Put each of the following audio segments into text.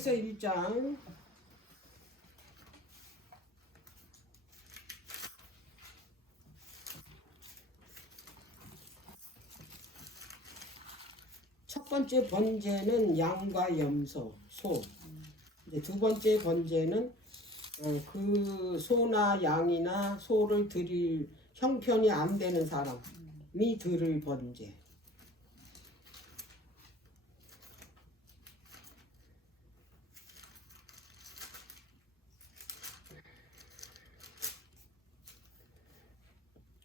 창세기서 1장 첫 번째 번제는 양과 염소, 소. 이제 두 번째 번제는 그 소나 양이나 소를 드릴 형편이 안 되는 사람이 드릴 번제.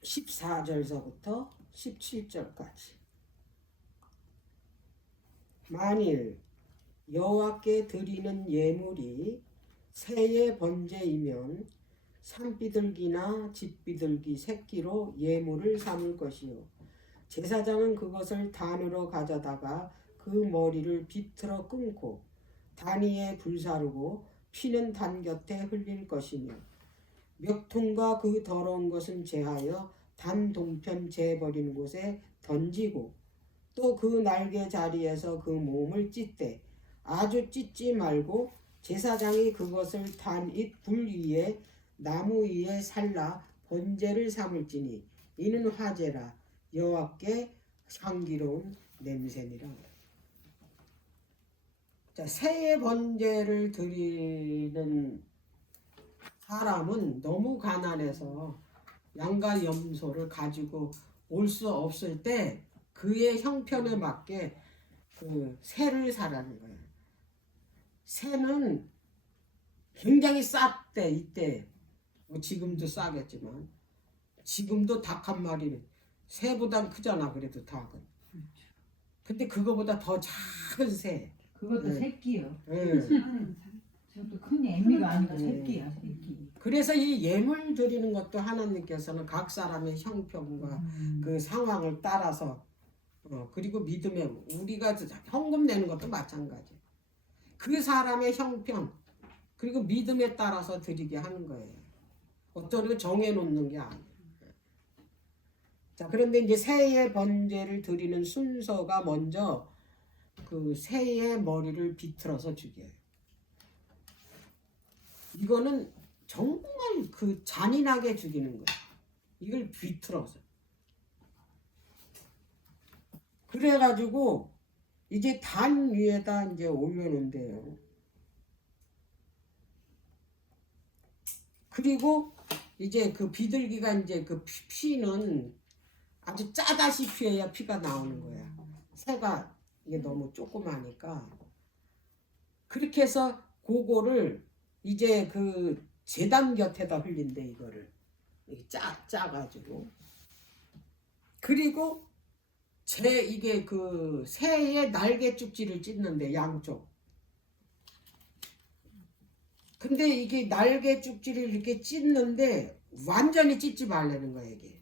(14절서부터) (17절까지) 만일 여호와께 드리는 예물이 새의 번제이면 산비둘기나 집비둘기 새끼로 예물을 삼을 것이요 제사장은 그것을 단으로 가져다가 그 머리를 비틀어 끊고 단 위에 불사르고 피는 단 곁에 흘릴 것이며 멱통과 그 더러운 것은 제하여 단 동편 재버리는 곳에 던지고 또 그 날개 자리에서 그 몸을 찢되 아주 찢지 말고 제사장이 그것을 단잇 불 위에 나무 위에 살라 번제를 삼을지니 이는 화제라 여호와께 향기로운 냄새니라. 자, 새의 번제를 드리는 사람은 너무 가난해서 양과 염소를 가지고 올 수 없을 때 그의 형편에 맞게 그 새를 사라는 거예요. 새는 굉장히 쌌대 이때. 뭐 지금도 싸겠지만 지금도 닭 한 마리는 새보단 크잖아. 그래도 닭은. 근데 그거보다 더 작은 새. 그것도 새끼요. 응. 저것도 큰 애미가 아니고 새끼야, 새끼. 그래서 이 예물 드리는 것도 하나님께서는 각 사람의 형편과 그 상황을 따라서 그리고 믿음에 우리가 헌금 내는 것도 마찬가지. 그 사람의 형편 그리고 믿음에 따라서 드리게 하는 거예요. 어쩌고 정해놓는 게 아니에요. 자, 그런데 이제 새의 번제를 드리는 순서가 먼저 그 새의 머리를 비틀어서 죽여요. 이거는 정말 그 잔인하게 죽이는 거예요. 이걸 비틀어서. 그래가지고 이제 단 위에다 이제 올려놓은대요. 그리고 이제 그 비둘기가 이제 그 피는 아주 짜다시 피해야 피가 나오는 거야. 새가 이게 너무 조그마니까. 그렇게 해서 그거를 이제 그 제단 곁에다 흘린대 이거를. 짜가지고. 그리고 이게 그 새의 날개 쭉지를 찢는데 양쪽. 근데 이게 날개 쭉지를 이렇게 찢는데 완전히 찢지 말라는 거야 이게.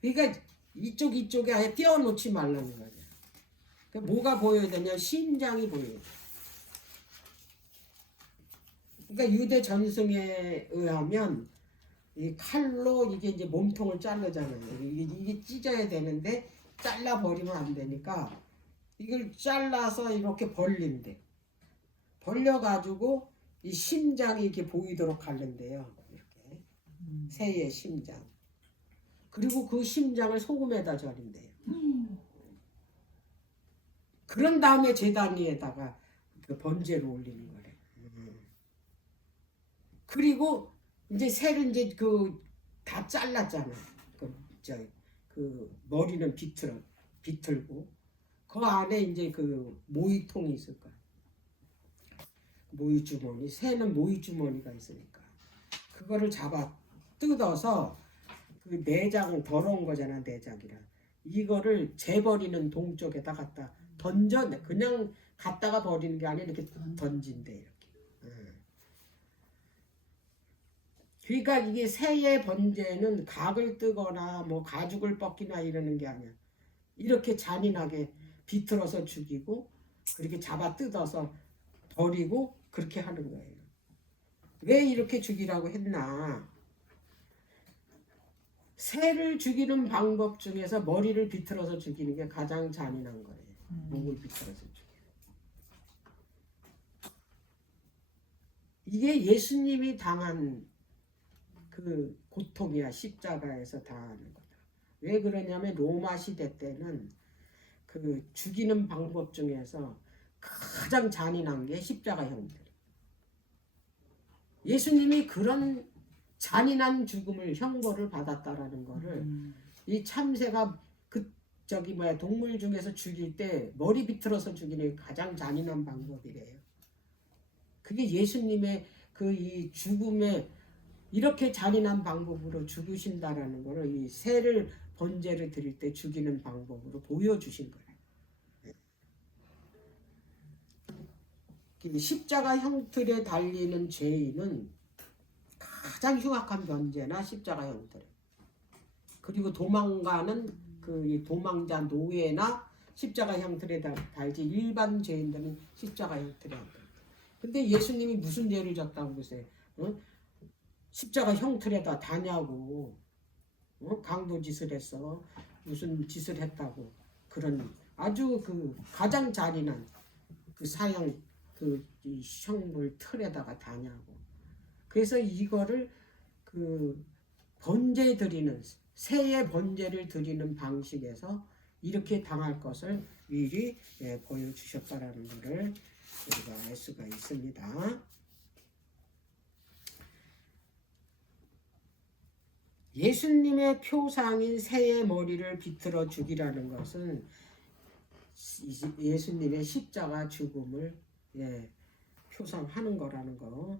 그러니까 이쪽에 아예 떼어놓지 말라는 거야. 그러니까 뭐가 보여야 되냐? 심장이 보여야 돼. 그러니까 유대 전승에 의하면 이 칼로 이게 이제 몸통을 자르잖아요. 이게 찢어야 되는데 잘라 버리면 안 되니까 이걸 잘라서 이렇게 벌린대. 벌려가지고 이 심장이 이렇게 보이도록 하는데요. 이렇게 새의 심장. 그리고 그 심장을 소금에다 절인대요. 그런 다음에 제단 위에다가 그 번제를 올리는 거래. 그리고 이제 새를 이제 그 다 잘랐잖아. 그 머리는 비틀고 그 안에 이제 그 모이통이 있을 거야. 모이 주머니. 새는 모이 주머니가 있으니까 그거를 잡아 뜯어서 그 내장 더러운 거잖아. 내장이라 이거를 재버리는 동쪽에다 갖다 던져. 그냥 갖다가 버리는 게 아니라 이렇게 던진대 이렇게. 그러니까 이게 새의 번제는 각을 뜨거나 뭐 가죽을 벗기나 이러는 게 아니야. 이렇게 잔인하게 비틀어서 죽이고 그렇게 잡아 뜯어서 버리고 그렇게 하는 거예요. 왜 이렇게 죽이라고 했나? 새를 죽이는 방법 중에서 머리를 비틀어서 죽이는 게 가장 잔인한 거예요. 목을 비틀어서 죽이는. 이게 예수님이 당한 그 고통이야. 십자가에서 당하는 거다. 왜 그러냐면 로마 시대 때는 그 죽이는 방법 중에서 가장 잔인한 게 십자가 형들. 예수님이 그런 잔인한 죽음을 형벌을 받았다라는 거를 이 참새가 그 저기 뭐야 동물 중에서 죽일 때 머리 비틀어서 죽이는 게 가장 잔인한 방법이래요. 그게 예수님의 그 이 죽음에 이렇게 잔인한 방법으로 죽으신다라는 거를 이 새를 번제를 드릴 때 죽이는 방법으로 보여주신 거예요. 십자가 형틀에 달리는 죄인은 가장 흉악한 변제나 십자가 형틀. 그리고 도망가는 그 도망자 노예나 십자가 형틀에 달지 일반 죄인들은 십자가 형틀에 안 달. 근데 예수님이 무슨 죄를 졌다고 그러세요? 어? 십자가 형틀에다 다냐고. 강도 짓을 했어. 무슨 짓을 했다고. 그런 아주 그 가장 잔인한 그 사형 이 형물 틀에다가 다냐고. 그래서 이거를 그 번제 드리는 새의 번제를 드리는 방식에서 이렇게 당할 것을 미리 보여주셨다라는 것을 우리가 알 수가 있습니다. 예수님의 표상인 새의 머리를 비틀어 죽이라는 것은 예수님의 십자가 죽음을 표상하는 거라는 거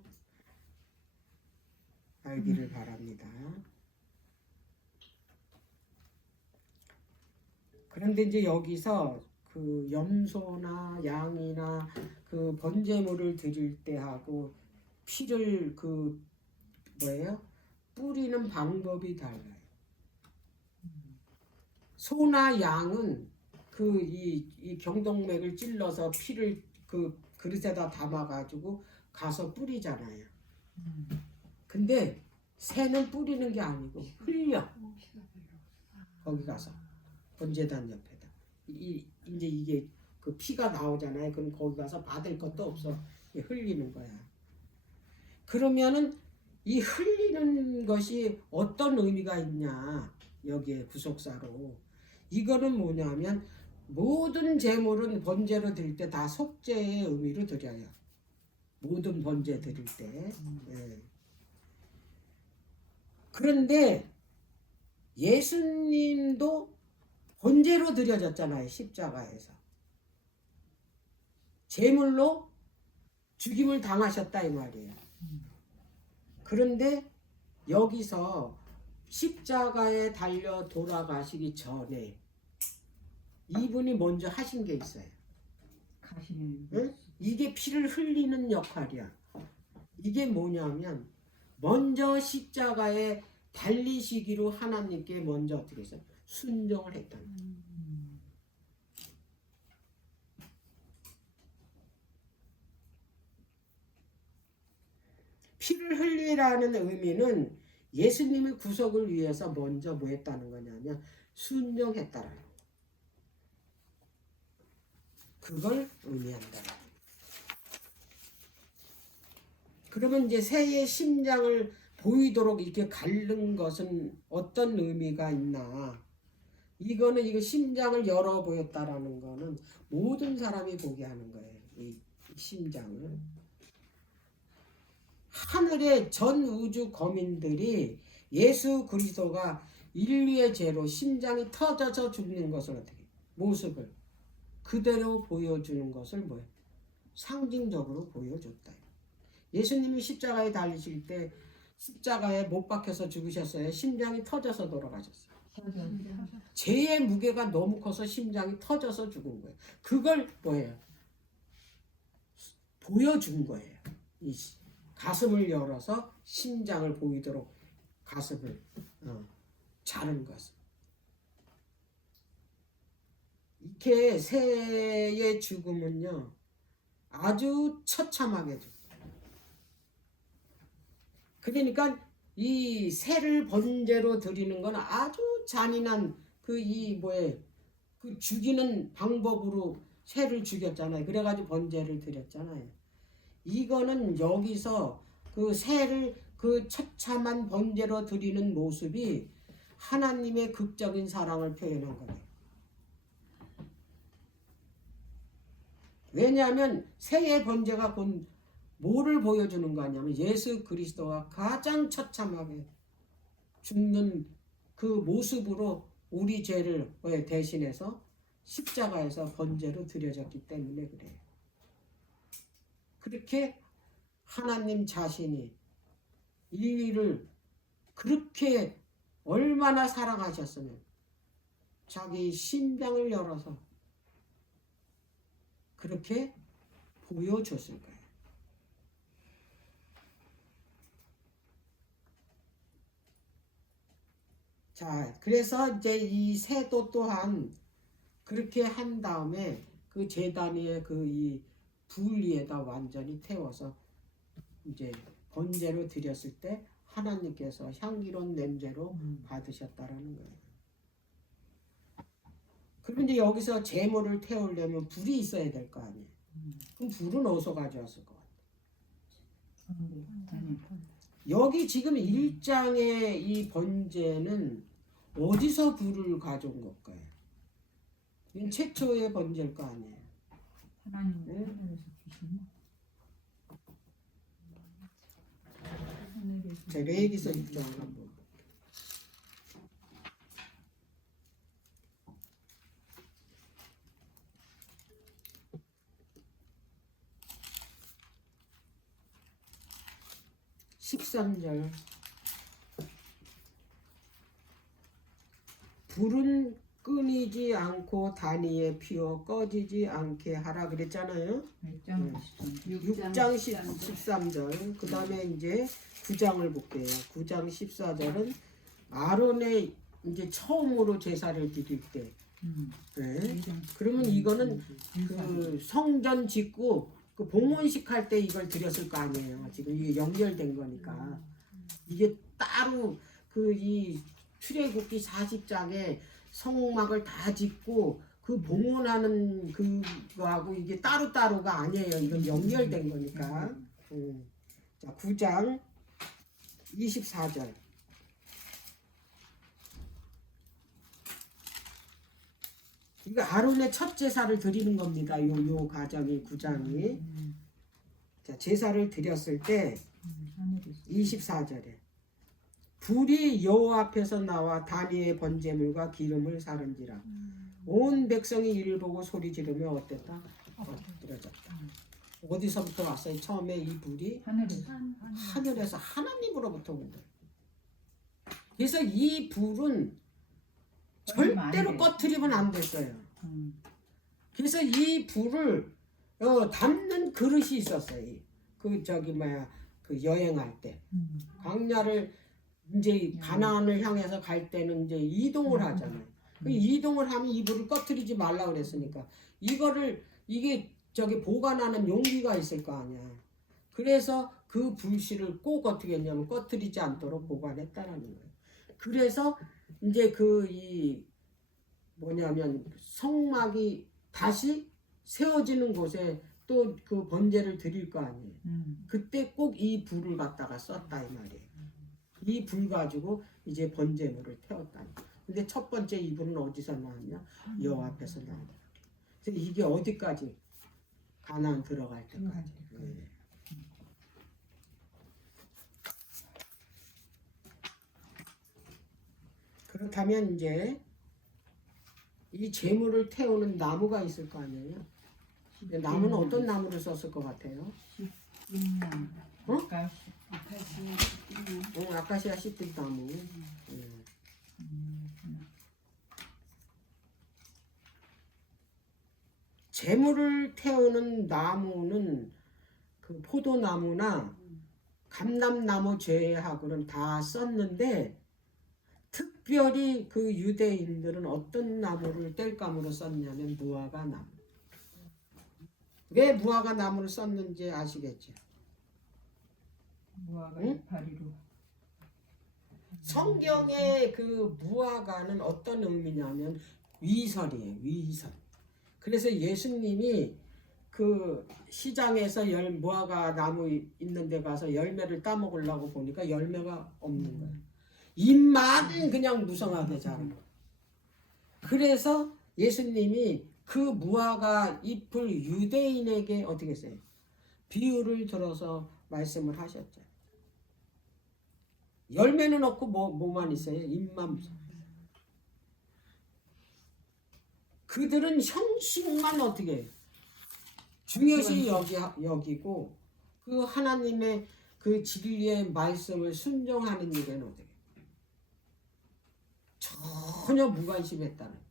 알기를 바랍니다. 그런데 이제 여기서 그 염소나 양이나 그 번제물을 드릴 때 하고 피를 그 뭐예요? 뿌리는 방법이 달라요. 소나 양은 그 이 경동맥을 찔러서 피를 그 그릇에다 담아가지고 가서 뿌리잖아요. 근데 새는 뿌리는 게 아니고 흘려. 거기 가서 번제단 옆에다. 이제 이게 그 피가 나오잖아요. 그럼 거기 가서 받을 것도 없어. 흘리는 거야. 그러면은 이 흘리는 것이 어떤 의미가 있냐? 여기에 구속사로. 이거는 뭐냐면 모든 제물은 번제로 드릴 때 다 속죄의 의미로 드려요. 모든 번제 드릴 때. 그런데 예수님도 번제로 드려졌잖아요. 십자가에서. 제물로 죽임을 당하셨다 이 말이에요. 그런데 여기서 십자가에 달려 돌아가시기 전에 이분이 먼저 하신 게 있어요. 응? 이게 피를 흘리는 역할이야. 이게 뭐냐면 먼저 십자가에 달리시기로 하나님께 먼저 어떻게 했어요? 순종을 했다는 거예요. 피를 흘리라는 의미는 예수님의 구속을 위해서 먼저 뭐 했다는 거냐면 순종했다라는 거예요. 그걸 의미한다. 그러면 이제 새의 심장을 보이도록 이렇게 가른 것은 어떤 의미가 있나? 이거는 이거 심장을 열어 보였다라는 거는 모든 사람이 보게 하는 거예요. 이 심장을. 하늘의 전 우주 거민들이 예수 그리스도가 인류의 죄로 심장이 터져서 죽는 것을 어떻게 모습을 그대로 보여주는 것을 뭐예요? 상징적으로 보여줬다. 예수님이 십자가에 달리실 때 십자가에 못 박혀서 죽으셨어요. 심장이 터져서 돌아가셨어요. 죄의 무게가 너무 커서 심장이 터져서 죽은 거예요. 그걸 뭐예요? 보여준 거예요. 이 가슴을 열어서 심장을 보이도록 가슴을 자른 것을. 이렇게 새의 죽음은요 아주 처참하게 죽어요. 그러니까 이 새를 번제로 드리는 건 아주 잔인한 그 죽이는 방법으로 새를 죽였잖아요. 그래가지고 번제를 드렸잖아요. 이거는 여기서 그 새를 그 처참한 번제로 드리는 모습이 하나님의 극적인 사랑을 표현한 거예요. 왜냐하면 새의 번제가 곧 뭐를 보여주는 거냐면 예수 그리스도가 가장 처참하게 죽는 그 모습으로 우리 죄를 대신해서 십자가에서 번제로 드려졌기 때문에 그래요. 그렇게 하나님 자신이 인류를 그렇게 얼마나 사랑하셨으면 자기 심장을 열어서 그렇게 보여줬을 거예요. 자, 그래서 이제 이 새도 또한 그렇게 한 다음에 그 제단 위에 그 이 불 위에다 완전히 태워서 이제 번제로 드렸을 때 하나님께서 향기로운 냄새로 받으셨다라는 거예요. 그럼 이제 여기서 제물을 태우려면 불이 있어야 될 거 아니에요. 그럼 불은 어디서 가져왔을 것 같아요? 여기 지금 1장의 이 번제는 어디서 불을 가져온 걸까요? 이건 최초의 번제일 거 아니에요. 하나님 응? 하늘에서 주신 하늘에서 자, 레위기서 1장 한번. (13절) 불은 끊이지 않고 단위에 피워 꺼지지 않게 하라 그랬잖아요. 6장 13절. 그 다음에 이제 9장을 볼게요. 9장 14절은 아론의 이제 처음으로 제사를 드릴 때. 네. 그러면 이거는 그 성전 짓고 그 봉헌식 할 때 이걸 드렸을 거 아니에요. 지금 이게 연결된 거니까. 이게 따로 그 이 출애굽기 40장에 성막을 다 짓고 그 봉헌하는 그거하고 이게 따로따로가 아니에요. 이건 연결된 거니까. 자, 9장 24절. 이거 아론의 첫 제사를 드리는 겁니다. 요 가정이 9장이. 자, 제사를 드렸을 때 24절에 불이 여호와 앞에서 나와 단위의 번제물과 기름을 사른지라 온 백성이 이를 보고 소리 지르며 어땠다? 엎드려졌다. 어디서부터 왔어요? 처음에 이 불이 하늘에서 하나님으로부터 온 거예요. 그래서 이 불은 절대로 꺼트리면 안 됐어요. 그래서 이 불을 담는 그릇이 있었어요. 그 여행할 때 광야를 이제 가나안을 향해서 갈 때는 이제 이동을 하잖아요. 그 이동을 하면 이 불을 꺼트리지 말라 그랬으니까 이게 보관하는 용기가 있을 거 아니야. 그래서 그 불씨를 꼭 어떻게 했냐면 꺼트리지 않도록 보관했다라는 거예요. 그래서 이제 성막이 다시 세워지는 곳에 또 그 번제를 드릴 거 아니에요. 그때 꼭 이 불을 갖다가 썼다 이 말이에요. 이 불 가지고 이제 번제물을 태웠다. 근데 첫 번째 이 불은 어디서 나왔냐? 여호와 앞에서 나왔다. 그래서 이게 어디까지? 가나안 들어갈 때까지. 네. 그렇다면 이제 이 제물을 태우는 나무가 있을 거 아니에요? 나무는 어떤 나무를 썼을 것 같아요? 아카시아 시트나무. 제물을 태우는 나무는 그 포도나무나 감람나무 제하고는 다 썼는데 특별히 그 유대인들은 어떤 나무를 땔감으로 썼냐면 무화과 나무. 왜 무화과 나무를 썼는지 아시겠죠? 무화과 응? 이파리로. 성경의 그 무화과는 어떤 의미냐면 위설이에요. 위설. 그래서 예수님이 그 시장에서 무화과 나무 있는 데 가서 열매를 따먹으려고 보니까 열매가 없는 거예요. 잎만 그냥 무성하게 자라. 그래서 예수님이 그 무화과 잎을 유대인에게 어떻게 했어요? 비유를 들어서 말씀을 하셨죠. 열매는 없고 뭐만 있어요? 잎만. 그들은 형식만 어떻게 해요? 중요시 여기고 그 하나님의 그 진리의 말씀을 순종하는 일에는 어떻게 해요? 전혀 무관심했다는.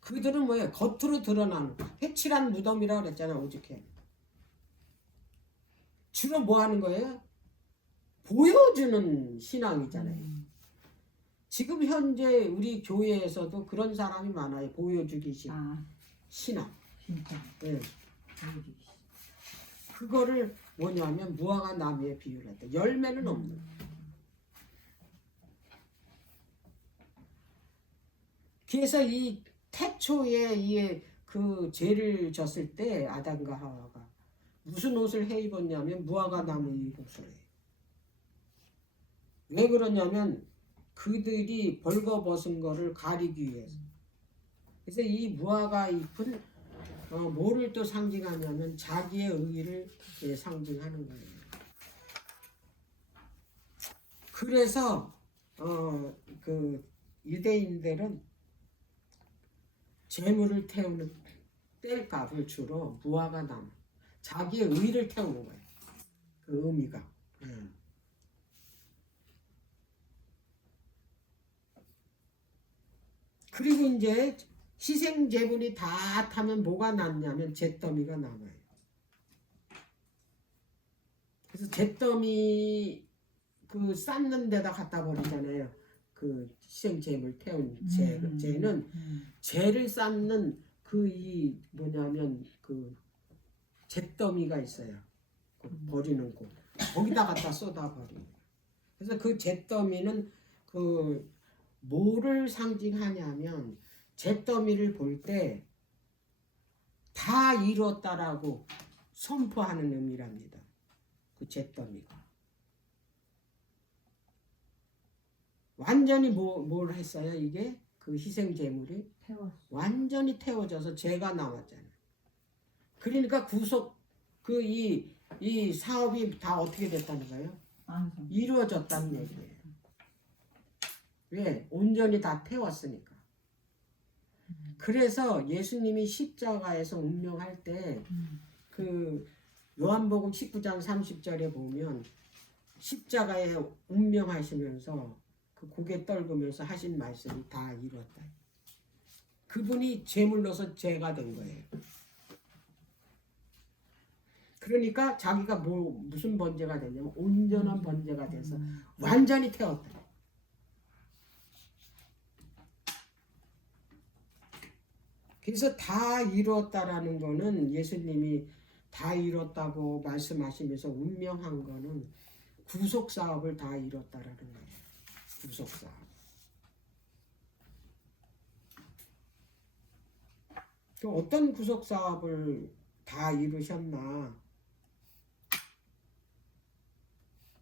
그들은 뭐예요? 겉으로 드러나는 해칠한 무덤이라고 그랬잖아. 오죽해. 주로 뭐 하는 거예요? 보여주는 신앙이잖아요. 지금 현재 우리 교회에서도 그런 사람이 많아요. 보여주기식 신앙. 진짜. 네. 그거를 뭐냐면 무화과 나무에 비유를 했다. 열매는 없는 거예요. 그래서 이 태초에 그 죄를 졌을 때 아담과 하와가 무슨 옷을 해 입었냐면 무화과 나무 옷을 해요. 왜 그러냐면 그들이 벌거벗은 거를 가리기 위해서. 그래서 이 무화과 잎은 뭐를 또 상징하냐면 자기의 의의를 상징하는 거예요. 그래서 그 유대인들은 재물을 태우는 뗄값을 주로 무화과 나무, 자기의 의의를 태우는 거예요. 그 의미가. 그리고 이제 희생 제물이 다 타면 뭐가 남냐면 잿더미가 남아요. 그래서 잿더미 그 쌓는 데다 갖다 버리잖아요. 그 희생 제물 태운 쟤는 쟤를 쌓는 그 뭐냐면 그 잿더미가 있어요. 그 버리는 곳. 거기다 갖다 쏟아 버리는. 그래서 그 잿더미는 그 뭐를 상징하냐면 잿더미를 볼 때 다 이뤘다라고 선포하는 의미랍니다. 그 잿더미가 완전히 뭘 했어요? 이게 그 희생 제물이 완전히 태워져서 죄가 나왔잖아요. 그러니까 구속 그 이 사업이 다 어떻게 됐다는 거예요? 이루어졌다는 얘기예요. 왜? 온전히 다 태웠으니까. 그래서 예수님이 십자가에서 운명할 때 그 요한복음 19장 30절에 보면 십자가에 운명하시면서 그 고개 떨구면서 하신 말씀이 다 이루었다. 그분이 제물로서 죄가 된 거예요. 그러니까 자기가 무슨 번제가 되냐면 온전한 번제가 돼서 완전히 태웠다. 그래서 다 이루었다라는 거는 예수님이 다 이뤘다고 말씀하시면서 운명한 거는 구속 사업을 다 이뤘다라는 거예요. 구속 사업. 그 어떤 구속 사업을 다 이루셨나?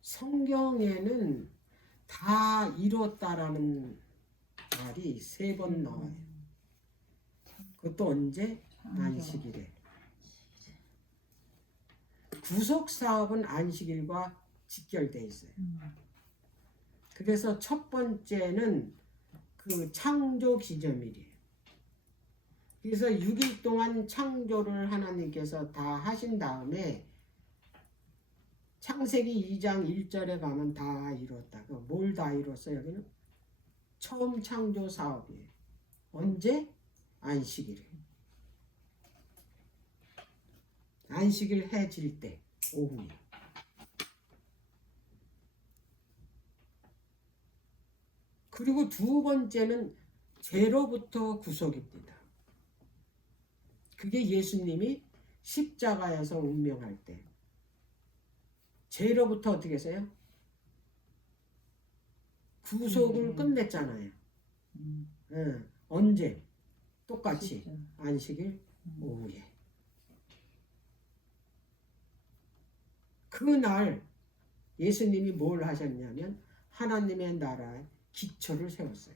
성경에는 다 이뤘다라는 말이 3번 나와요. 그것도 언제? 안식일에. 구속 사업은 안식일과 직결되어 있어요. 그래서 첫 번째는 그 창조 기념일이에요. 그래서 6일 동안 창조를 하나님께서 다 하신 다음에 창세기 2장 1절에 가면 다 이뤘다. 뭘 다 이뤘어요? 여기는 처음 창조 사업이에요. 언제? 안식일. 안식일 해 질 때 오후에. 그리고 두 번째는 죄로부터 구속입니다. 그게 예수님이 십자가에서 운명할 때 죄로부터 어떻게 했어요? 구속을 끝냈잖아요. 언제? 똑같이 안식일 오후에. 그날 예수님이 뭘 하셨냐면 하나님의 나라의 기초를 세웠어요.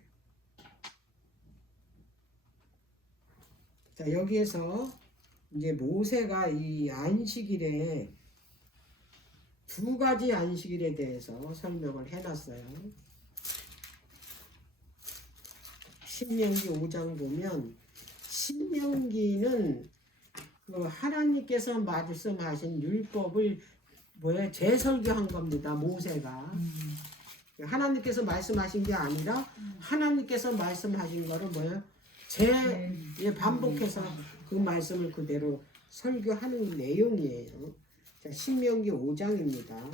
자, 여기에서 이제 모세가 이 안식일에 두 가지 안식일에 대해서 설명을 해놨어요. 신명기 5장 보면 신명기는 그 하나님께서 말씀하신 율법을 재설교한 겁니다. 모세가 하나님께서 말씀하신 게 아니라 하나님께서 말씀하신 거를 반복해서 그 말씀을 그대로 설교하는 내용이에요. 자, 신명기 5장입니다.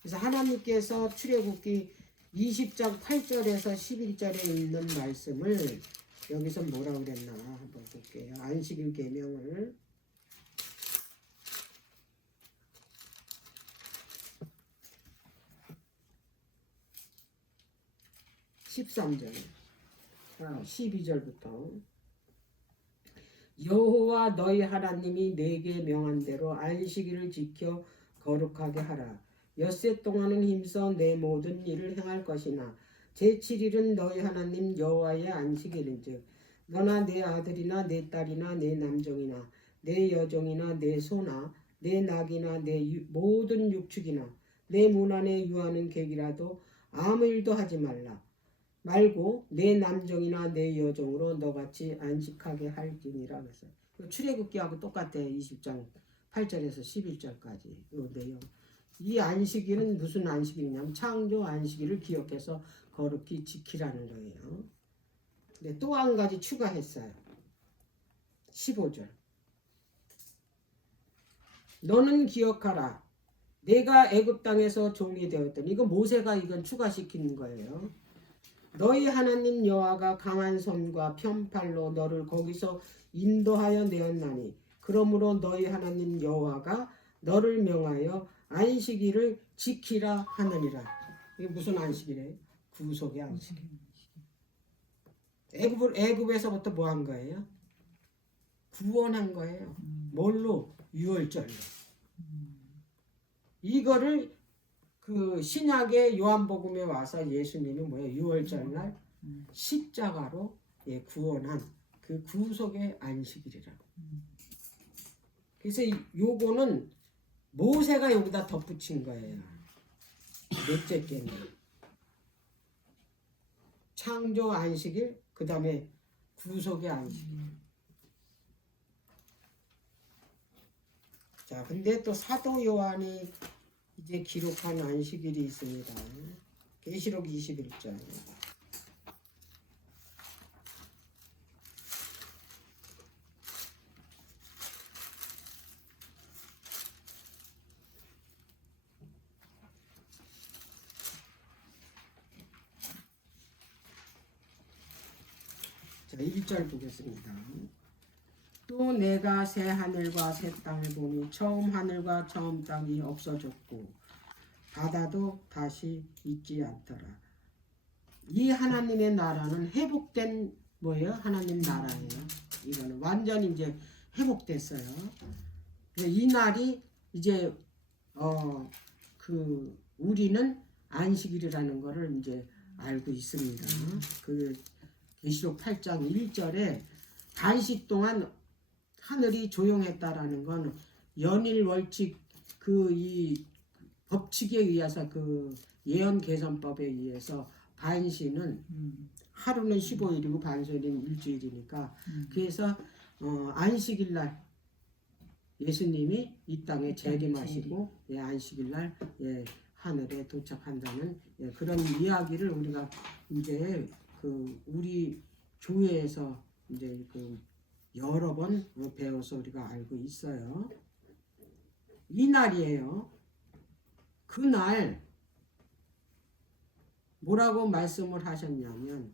그래서 하나님께서 출애굽기 20장 8절에서 11절에 있는 말씀을 여기서 뭐라 그랬나 한번 볼게요. 안식일 계명을 13절 12절부터 여호와 너희 하나님이 내게 명한 대로 안식일을 지켜 거룩하게 하라. 엿새 동안은 힘써 내 모든 일을 행할 것이나 제7일은 너희 하나님 여호와의 안식일인즉 너나 내 아들이나 내 딸이나 내 남종이나 내 여종이나 내 소나 내 낙이나 내 모든 육축이나 내 문 안에 유하는 객이라도 아무 일도 하지 말고 내 남종이나 내 여종으로 너같이 안식하게 할지니라 그랬어요. 출애굽기하고 똑같아요. 20장 8절에서 11절까지 이 내용. 이 안식일은 무슨 안식일이냐면 창조 안식일을 기억해서 거룩히 지키라는 거예요. 근데 또 한 가지 추가했어요. 15절. 너는 기억하라. 내가 애굽 땅에서 종이 되었더니 이건 모세가 이건 추가시키는 거예요. 너희 하나님 여호와가 강한 손과 편팔로 너를 거기서 인도하여 내었나니 그러므로 너희 하나님 여호와가 너를 명하여 안식일을 지키라 하느니라. 이게 무슨 안식이래요? 구속의 안식. 애굽에서부터 뭐 한 거예요? 구원한 거예요. 뭘로? 유월절로. 이거를 그 신약의 요한복음에 와서 예수님이 유월절날 십자가로 구원한 그 구속의 안식일이라고. 그래서 요거는 모세가 여기다 덧붙인 거예요. 넷째 깨는 창조 안식일, 그 다음에 구속의 안식일. 자, 근데 또 사도 요한이 이제 기록한 안식일이 있습니다. 계시록 21장. 자, 1절 보겠습니다. 또 내가 새 하늘과 새 땅을 보니 처음 하늘과 처음 땅이 없어졌고 바다도 다시 있지 않더라. 이 하나님의 나라는 회복된 뭐예요? 하나님 나라예요. 이거는 완전히 이제 회복됐어요. 이 날이 이제 우리는 안식일이라는 것을 이제 알고 있습니다. 그 계시록 8장 1절에 단시 동안 하늘이 조용했다라는 건 연일 월칙 이 법칙에 의해서 그 예언 개선법에 의해서 반시는 하루는 15일이고 반시는 일주일이니까 그래서 안식일 날 예수님이 이 땅에 재림하시고 안식일 날 하늘에 도착한다는 그런 이야기를 우리가 이제 우리 교회에서 이제 여러 번 배워서 우리가 알고 있어요. 이 날이에요. 그날 뭐라고 말씀을 하셨냐면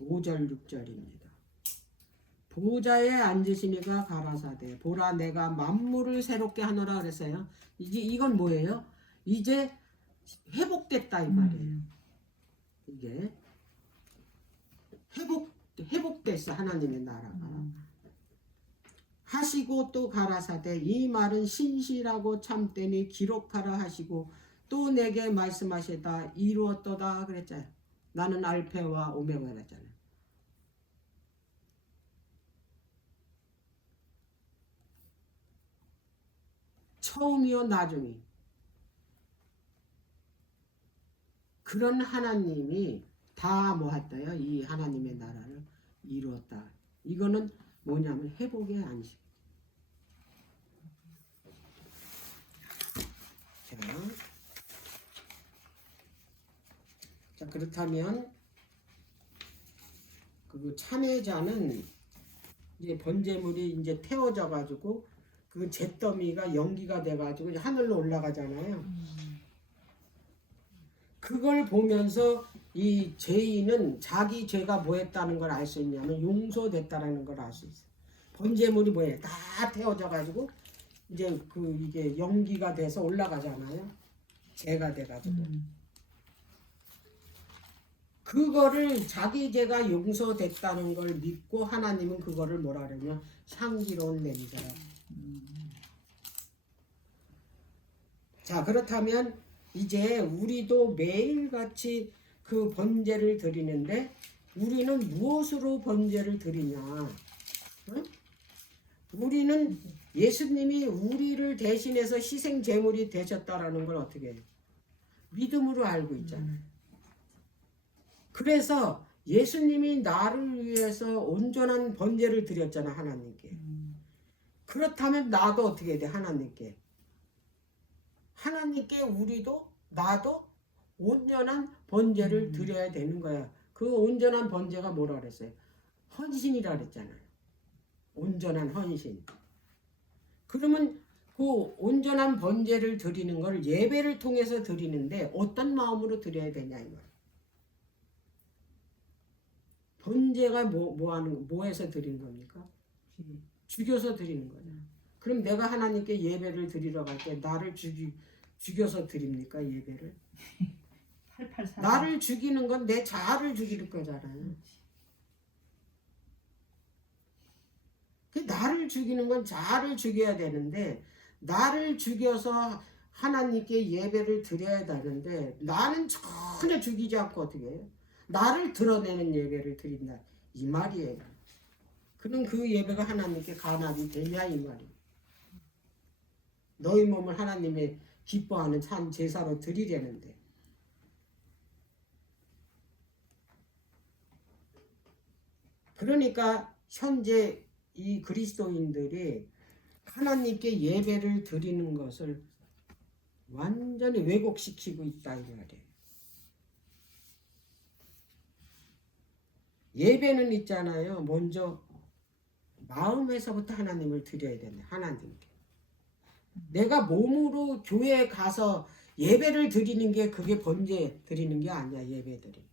5절 6절입니다. 보좌에 앉으시니가 가라사대 보라 내가 만물을 새롭게 하노라 그랬어요. 이건 뭐예요? 이제 회복됐다 이 말이에요. 이게 회복됐어 하나님의 나라가. 하시고 또 가라사대 이 말은 신실하고 참되니 기록하라 하시고 또 내게 말씀하시다 이루었도다 그랬잖아요. 나는 알페와 오메가라잖아요. 처음이요 나중이. 그런 하나님이 다 뭐했다요? 이 하나님의 나라를 이루었다. 이거는 뭐냐면 회복의 안식. 자 그렇다면 그 참회자는 이제 번제물이 이제 태워져 가지고 그 잿더미가 연기가 돼 가지고 하늘로 올라가잖아요. 그걸 보면서 이 죄인은 자기 죄가 뭐했다는 걸 알 수 있냐면 용서됐다라는 걸 알 수 있어요. 번제물이 뭐예요? 다 태워져 가지고 이제 그 이게 연기가 돼서 올라가잖아요. 죄가 돼 가지고. 그거를 자기 죄가 용서됐다는 걸 믿고 하나님은 그거를 뭐라 그러냐? 향기로운 냄새라. 자 그렇다면 이제 우리도 매일같이 그 번제를 드리는데 우리는 무엇으로 번제를 드리냐? 응? 우리는 예수님이 우리를 대신해서 희생 제물이 되셨다라는 걸 어떻게 해요? 믿음으로 알고 있잖아요. 그래서 예수님이 나를 위해서 온전한 번제를 드렸잖아 하나님께. 그렇다면 나도 어떻게 해야 돼? 하나님께 우리도 나도 온전한 번제를 드려야 되는 거야. 그 온전한 번제가 뭐라 그랬어요? 헌신이라 그랬잖아요. 온전한 헌신. 그러면 그 온전한 번제를 드리는 걸 예배를 통해서 드리는데 어떤 마음으로 드려야 되냐 이 말. 번제가 뭐해서 드리는 겁니까? 죽여서 드리는 거죠. 그럼 내가 하나님께 예배를 드리러 갈 때 나를 죽여서 드립니까 예배를? 884. 나를 죽이는 건 내 자아를 죽이는 거잖아요. 나를 죽이는 건 자아를 죽여야 되는데 나를 죽여서 하나님께 예배를 드려야 되는데 나는 전혀 죽이지 않고 어떻게 해요? 나를 드러내는 예배를 드린다 이 말이에요. 그럼 그 예배가 하나님께 감합이 되냐 이 말이에요. 너희 몸을 하나님의 기뻐하는 참 제사로 드리려는데 그러니까 현재 이 그리스도인들이 하나님께 예배를 드리는 것을 완전히 왜곡시키고 있다 이 말이에요. 예배는 있잖아요. 먼저 마음에서부터 하나님을 드려야 된다. 하나님께. 내가 몸으로 교회에 가서 예배를 드리는 게 그게 번제 드리는 게 아니야. 예배들이.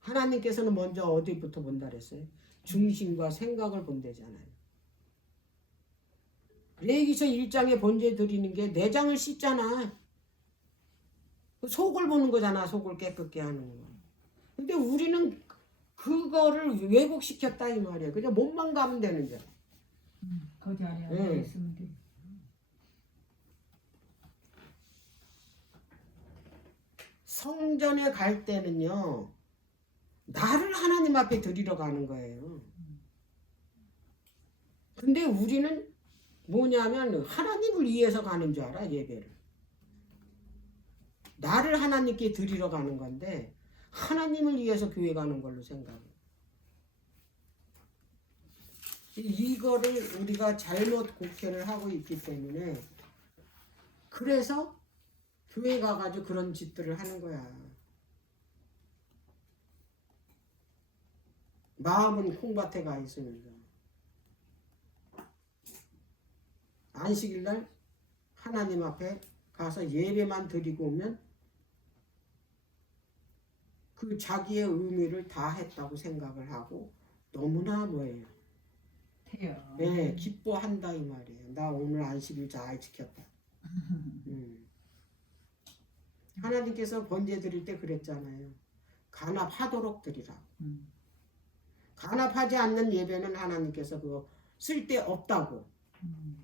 하나님께서는 먼저 어디부터 본다 그랬어요? 중심과 생각을 본대잖아요. 레위기서 1장에 번제 드리는 게 내장을 씻잖아. 속을 보는 거잖아. 속을 깨끗게 하는 거. 근데 우리는 그거를 왜곡시켰다 이 말이야. 그냥 몸만 가면 되는 줄. 거기 안에 앉아 있으면 돼. 성전에 갈 때는요. 나를 하나님 앞에 드리러 가는 거예요. 근데 우리는 뭐냐면 하나님을 위해서 가는 줄 알아 예배를. 나를 하나님께 드리러 가는 건데 하나님을 위해서 교회 가는 걸로 생각해. 이거를 우리가 잘못 곡해를 하고 있기 때문에 그래서 교회 가가지고 그런 짓들을 하는 거야. 마음은 콩밭에 가 있으면서 안식일날 하나님 앞에 가서 예배만 드리고 오면 그 자기의 의미를 다 했다고 생각을 하고 너무나 뭐예요? 태요. 네, 기뻐한다 이 말이에요. 나 오늘 안식일 잘 지켰다. 하나님께서 번제 드릴 때 그랬잖아요. 간합하도록 드리라. 간합하지 않는 예배는 하나님께서 그거 쓸데 없다고. 음.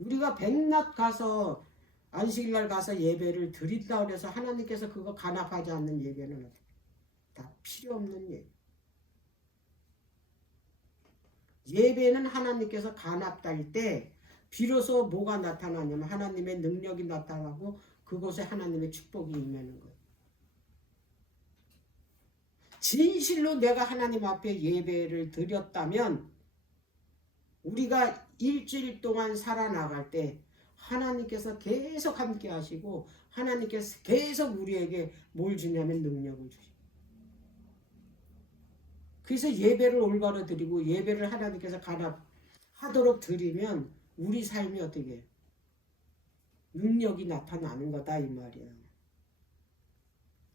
우리가 백낮 가서 안식일날 가서 예배를 드린다 그래서 하나님께서 그거 간합하지 않는 예배는 다 필요 없는 예배. 예배는 하나님께서 간합할 때 비로소 뭐가 나타나냐면 하나님의 능력이 나타나고 그곳에 하나님의 축복이 임하는 거예요. 진실로 내가 하나님 앞에 예배를 드렸다면 우리가 일주일 동안 살아나갈 때 하나님께서 계속 함께 하시고 하나님께서 계속 우리에게 뭘 주냐면 능력을 주시고, 그래서 예배를 올바로 드리고 예배를 하나님께서 간합하도록 드리면 우리 삶이 어떻게 해요? 능력이 나타나는 거다 이 말이야.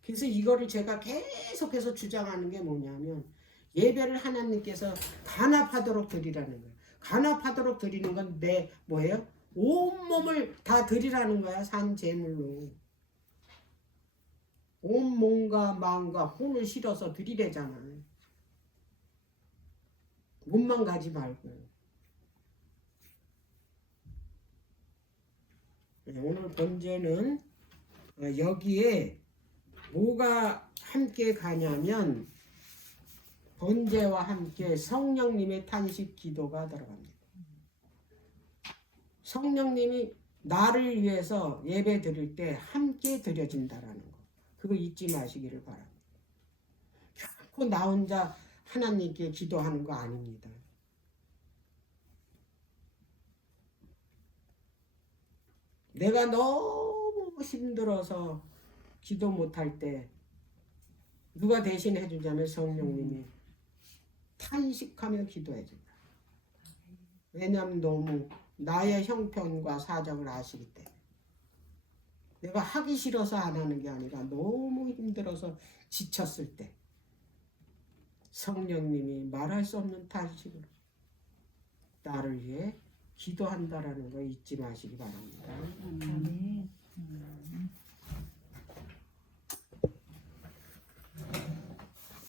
그래서 이거를 제가 계속해서 주장하는 게 뭐냐면 예배를 하나님께서 간합하도록 드리라는 거예요. 간합하도록 드리는 건 내 뭐예요? 온몸을 다 드리라는 거야. 산 제물로 온 몸과 마음과 혼을 실어서 드리래잖아. 몸만 가지 말고. 오늘 번제는 여기에 뭐가 함께 가냐면 번제와 함께 성령님의 탄식 기도가 들어갑니다. 성령님이 나를 위해서 예배 드릴 때 함께 드려진다라는 거. 그거 잊지 마시기를 바랍니다. 결코 나 혼자 하나님께 기도하는 거 아닙니다. 내가 너무 힘들어서 기도 못할 때 누가 대신 해주자면 성령님이 탄식하며 기도해 준다. 왜냐하면 너무 나의 형편과 사정을 아시기 때문에. 내가 하기 싫어서 안 하는 게 아니라 너무 힘들어서 지쳤을 때 성령님이 말할 수 없는 탄식으로 나를 위해 기도한다라는 거 잊지 마시기 바랍니다. 아멘.